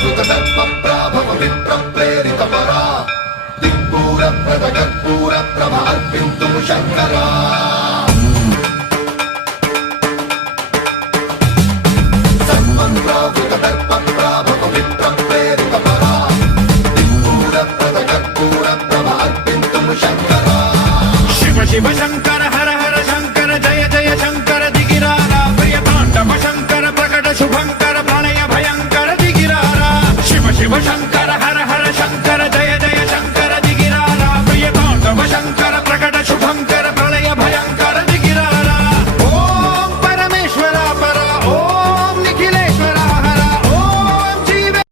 దర్పప్రాభవ విప్రప్రేరిత పరా దిక్పూర ప్రద కర్పూర ప్రభ అర్పింతు శంకరా సన్మంత్రావృత దర్పప్రాభవ విప్రప్రేరిత పరా దిక్పూర ప్రద కర్పూర ప్రభ అర్పింతు శంకరా శివ శివ శంకర హర హర శంకర జయ జయ శంకర దిగిరారా ప్రియ తాండవ శంకర ప్రకట శుభంకర ప్రళయ భయంకర దిగిరారా శివ శివ శంకర హర